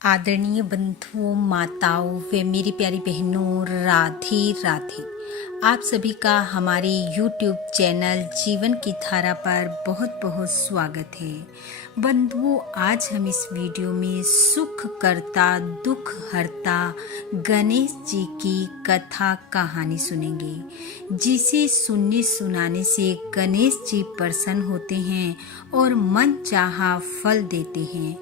आदरणीय बंधुओं, माताओं व मेरी प्यारी बहनों, राधे राधे। आप सभी का हमारे YouTube चैनल जीवन की धारा पर बहुत बहुत स्वागत है। बंधुओं, आज हम इस वीडियो में सुख करता दुख हरता गणेश जी की कथा कहानी सुनेंगे, जिसे सुनने सुनाने से गणेश जी प्रसन्न होते हैं और मन चाहा फल देते हैं।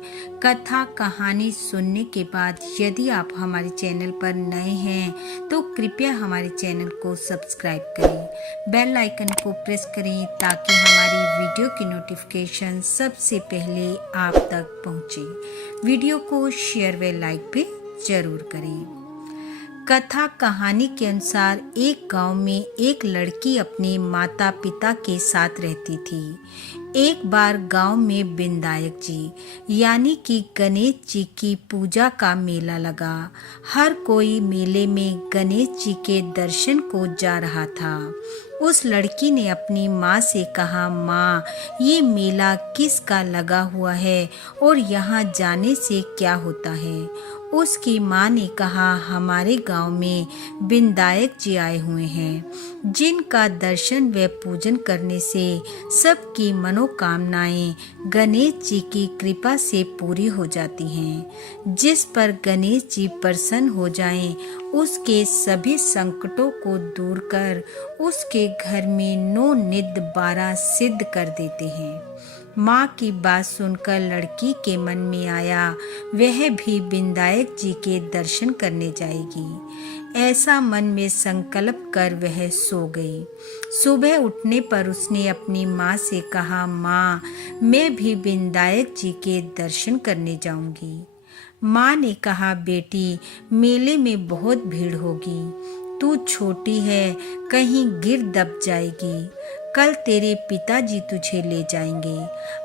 कथा कहानी सुनने के बाद यदि आप हमारे चैनल पर नए हैं तो कृपया हमारे चैनल को सब्सक्राइब करें, बेल आइकन को प्रेस करें ताकि हमारी वीडियो की नोटिफिकेशन सबसे पहले आप तक पहुंचे। वीडियो को शेयर व लाइक भी जरूर करें। कथा कहानी के अनुसार एक गांव में एक लड़की अपने माता पिता के साथ रहती थी। एक बार गांव में विनायक जी यानी कि गणेश जी की पूजा का मेला लगा। हर कोई मेले में गणेश जी के दर्शन को जा रहा था। उस लड़की ने अपनी माँ से कहा, माँ, ये मेला किसका लगा हुआ है और यहाँ जाने से क्या होता है? उसकी माँ ने कहा, हमारे गांव में विनायक जी आए हुए हैं, जिनका दर्शन व पूजन करने से सबकी मनोकामनाएं गणेश जी की कृपा से पूरी हो जाती हैं। जिस पर गणेश जी प्रसन्न हो जाएं, उसके सभी संकटों को दूर कर उसके घर में 9 निध 12 सिद्ध कर देते हैं। माँ की बात सुनकर लड़की के मन में आया वह भी विनायक जी के दर्शन करने जाएगी। ऐसा मन में संकल्प कर वह सो गई। सुबह उठने पर उसने अपनी माँ से कहा, माँ, मैं भी विनायक जी के दर्शन करने जाऊंगी। माँ ने कहा, बेटी, मेले में बहुत भीड़ होगी, तू छोटी है, कहीं गिर दब जाएगी। कल तेरे पिताजी तुझे ले जाएंगे,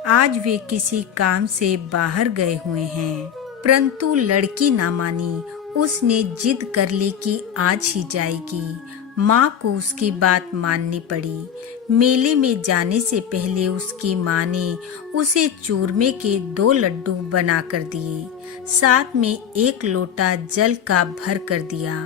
आज वे किसी काम से बाहर गए हुए हैं। परंतु लड़की ना मानी। उसने जिद कर ली कि आज ही जाएगी। माँ को उसकी बात माननी पड़ी। मेले में जाने से पहले उसकी माँ ने उसे चूरमे के 2 लड्डू बना कर दिए, साथ में 1 लोटा जल का भर कर दिया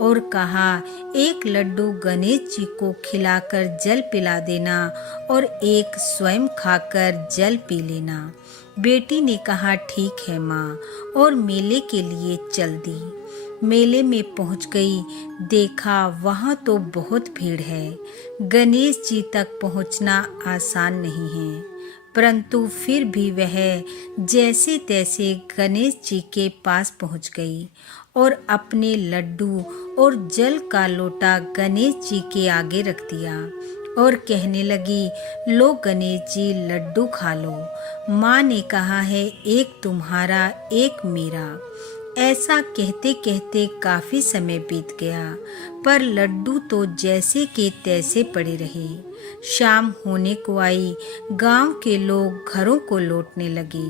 और कहा, 1 लड्डू गणेश जी को खिलाकर जल पिला देना और 1 स्वयं खाकर जल पी लेना। बेटी ने कहा, ठीक है माँ, और मेले के लिए चल दी। मेले में पहुंच गई। देखा वहां तो बहुत भीड़ है। गणेश जी तक पहुंचना आसान नहीं है, परंतु फिर भी वह जैसे तैसे गणेश जी के पास पहुंच गई और अपने लड्डू और जल का लोटा गणेश जी के आगे रख दिया और कहने लगी, लो गणेश जी, लड्डू खा लो। माँ ने कहा है, एक तुम्हारा एक मेरा। ऐसा कहते कहते काफी समय बीत गया, पर लड्डू तो जैसे के तैसे पड़े रहे। शाम होने को आई। गांव के लोग घरों को लौटने लगे।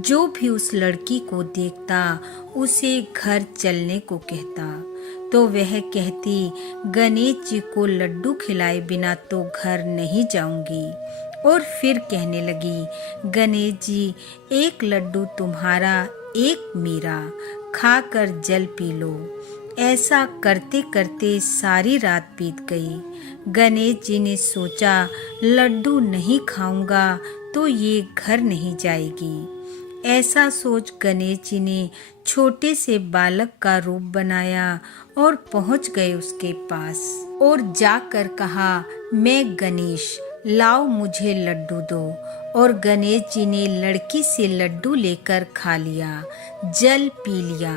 जो भी उस लड़की को देखता उसे घर चलने को कहता, तो वह कहती, गणेश जी को लड्डू खिलाए बिना तो घर नहीं जाऊंगी। और फिर कहने लगी, गणेश जी, 1 लड्डू तुम्हारा एक मेरा, खाकर जल पी लो। ऐसा करते करते सारी रात बीत गई। गणेश जी ने सोचा, लड्डू नहीं खाऊंगा तो ये घर नहीं जाएगी। ऐसा सोच गणेश जी ने छोटे से बालक का रूप बनाया और पहुंच गए उसके पास और जाकर कहा, मैं गणेश, लाओ मुझे लड्डू दो। और गणेश जी ने लड़की से लड्डू लेकर खा लिया, जल पी लिया।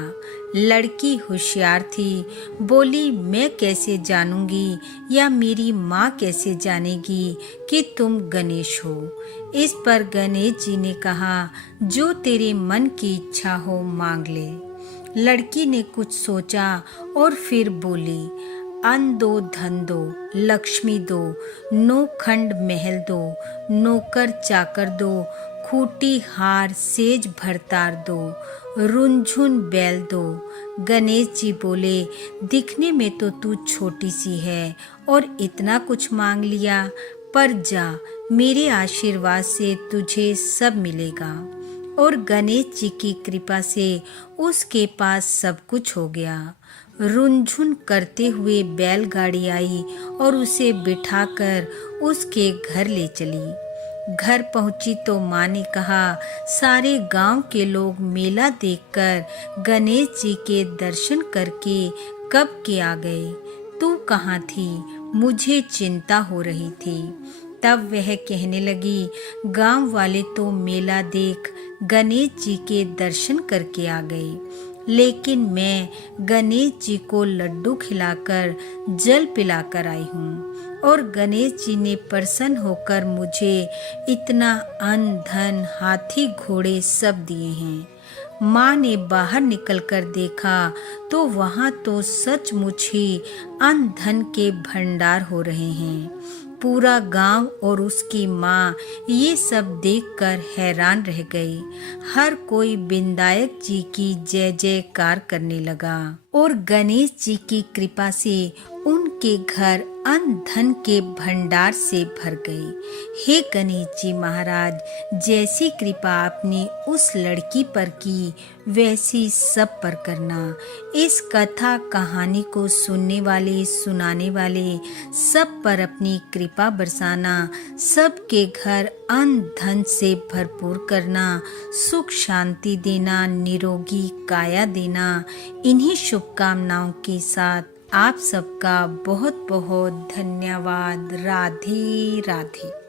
लड़की होशियार थी, बोली, मैं कैसे जानूंगी या मेरी माँ कैसे जानेगी कि तुम गणेश हो? इस पर गणेश जी ने कहा, जो तेरे मन की इच्छा हो मांग ले। लड़की ने कुछ सोचा और फिर बोली, अन्न दो, धन दो, लक्ष्मी दो, 9 खंड महल दो, नौकर चाकर दो, खूटी हार सेज भरतार दो, रुनझुन बैल दो। गणेश जी बोले, दिखने में तो तू छोटी सी है और इतना कुछ मांग लिया, पर जा, मेरे आशीर्वाद से तुझे सब मिलेगा। और गणेश जी की कृपा से उसके पास सब कुछ हो गया। रुनझुन करते हुए बैलगाड़ी आई और उसे बिठाकर उसके घर ले चली। घर पहुंची तो माँ ने कहा, सारे गांव के लोग मेला देखकर गणेश जी के दर्शन करके कब के आ गए। तू कहाँ थी? मुझे चिंता हो रही थी। तब वह कहने लगी, गांव वाले तो मेला देख गणेश जी के दर्शन करके आ गए, लेकिन मैं गणेश जी को लड्डू खिलाकर जल पिलाकर आई हूँ और गणेश जी ने प्रसन्न होकर मुझे इतना अन्न धन हाथी घोड़े सब दिए हैं। माँ ने बाहर निकलकर देखा तो वहाँ तो सचमुच ही अन्न धन के भंडार हो रहे हैं। पूरा गांव और उसकी माँ ये सब देखकर हैरान रह गई। हर कोई विनायक जी की जय जयकार करने लगा और गणेश जी की कृपा से उनके घर अन्न धन के भंडार से भर गए। हे गणेश जी महाराज, जैसी कृपा आपने उस लड़की पर की वैसी सब पर करना। इस कथा कहानी को सुनने वाले सुनाने वाले सब पर अपनी कृपा बरसाना, सबके घर अन्न धन से भरपूर करना, सुख शांति देना, निरोगी काया देना। इन्हीं शुभकामनाओं के साथ आप सबका बहुत बहुत धन्यवाद। राधे राधे।